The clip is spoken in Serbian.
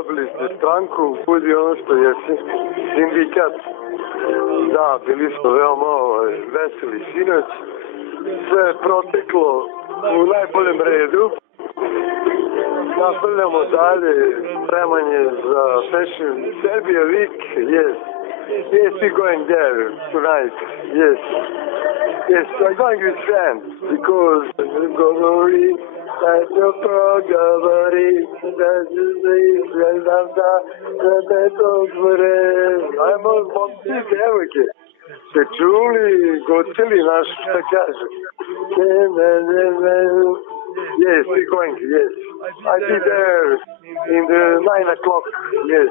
dobili ste stranku, budi ono što jesi, sindikat. Da, bili smo veoma veseli sinoć. Sve je proteklo u najboljem redu. Nastavljamo dalje, spremanje za Fashion Serbia Week. Yes, yes, we're going there tonight. Yes, yes, I'm going with friends because govori da će progovori da će se izgledavda da te to zvore. Ajmo, momci, devojke, ste čuli, gocili naš, šta kaže? Yes, we're going, yes. I'll be there in the 9 o'clock, yes.